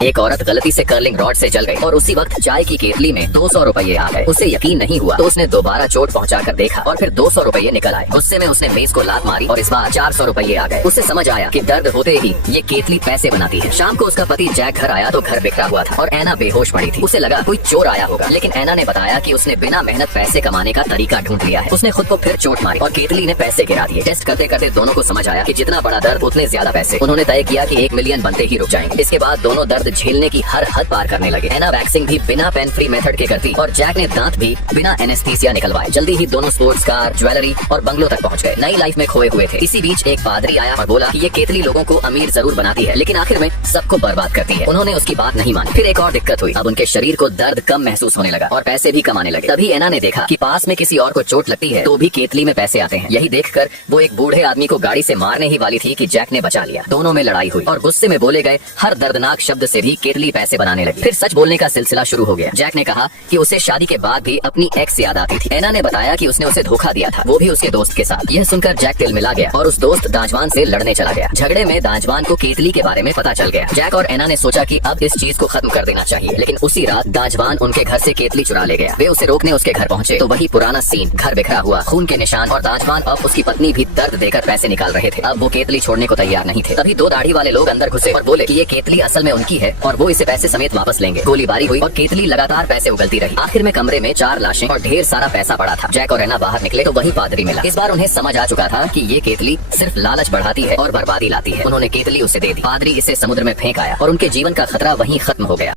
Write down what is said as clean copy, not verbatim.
एक औरत गलती से कर्लिंग रॉड से जल गई और उसी वक्त चाय की केतली में 200 रुपये आ गए। उसे यकीन नहीं हुआ तो उसने दोबारा चोट पहुंचाकर देखा और फिर 200 रुपये निकल आए। गुस्से में उसने मेज को लात मारी और इस बार 400 रुपये आ गए। उसे समझ आया कि दर्द होते ही ये केतली पैसे बनाती है। शाम को उसका पति जैक घर आया तो घर बिखरा हुआ था और ऐना बेहोश पड़ी थी। उसे लगा कोई चोर आया होगा, लेकिन ऐना ने बताया कि उसने बिना मेहनत पैसे कमाने का तरीका ढूंढ लिया है। उसने खुद को फिर चोट मारी और केतली ने पैसे गिरा दिए। टेस्ट करते करते दोनों को समझ आया कि जितना बड़ा दर्द उतने ज्यादा पैसे। उन्होंने तय किया कि 1 मिलियन बनते ही रुक जाएंगे। इसके बाद दोनों दर्द झेलने की हर हद पार करने लगे। ऐना वैक्सिंग भी बिना पेन फ्री मेथड के करती और जैक ने दांत भी बिना एनेस्थीसिया निकलवाए। जल्दी ही दोनों स्पोर्ट्स कार, ज्वेलरी और बंगलों तक पहुंच गए। नई लाइफ में खोए हुए थे। इसी बीच एक पादरी आया और बोला कि ये केतली लोगों को अमीर जरूर बनाती है, लेकिन आखिर में सबको बर्बाद करती है। उन्होंने उसकी बात नहीं मानी। फिर एक और दिक्कत हुई। अब उनके शरीर को दर्द कम महसूस होने लगा और पैसे भी कमाने लगे। तभी ऐना ने देखा कि पास में किसी और को चोट लगती है तो भी केतली में पैसे आते हैं। यही देखकर वो एक बूढ़े आदमी को गाड़ी से मारने ही वाली थी कि जैक ने बचा लिया। दोनों में लड़ाई हुई और गुस्से में बोले गए हर दर्दनाक शब्द से भी केतली पैसे बनाने लगी। फिर सच बोलने का सिलसिला शुरू हो गया। जैक ने कहा कि उसे शादी के बाद भी अपनी एक्स याद आती थी। ऐना ने बताया कि उसने उसे धोखा दिया था, वो भी उसके दोस्त के साथ। यह सुनकर जैक तिल मिला गया और उस दोस्त दाजवान से लड़ने चला गया। झगड़े में दाजवान को केतली के बारे में पता चल गया। जैक और ऐना ने सोचा कि अब इस चीज को खत्म कर देना चाहिए, लेकिन उसी रात दाजवान उनके घर से केतली चुरा ले गया। वे उसे रोकने उसके घर पहुंचे तो वही पुराना सीन, घर बिखरा हुआ, खून के निशान और दाजवान अब उसकी पत्नी भी दर्द देकर पैसे निकाल रहे थे। अब वो केतली छोड़ने को तैयार नहीं थे। तभी 2 दाढ़ी वाले लोग अंदर घुसे और बोले कि ये केतली असल में उनकी है और वो इसे पैसे समेत वापस लेंगे। गोलीबारी हुई और केतली लगातार पैसे उगलती रही। आखिर में कमरे में 4 लाशें और ढेर सारा पैसा पड़ा था। जैक और ऐना बाहर निकले तो वही पादरी मिला। इस बार उन्हें समझ आ चुका था कि ये केतली सिर्फ लालच बढ़ाती है और बर्बादी लाती है। उन्होंने केतली उसे दे दी। पादरी इसे समुद्र में फेंक आया और उनके जीवन का खतरा वहीं खत्म हो गया।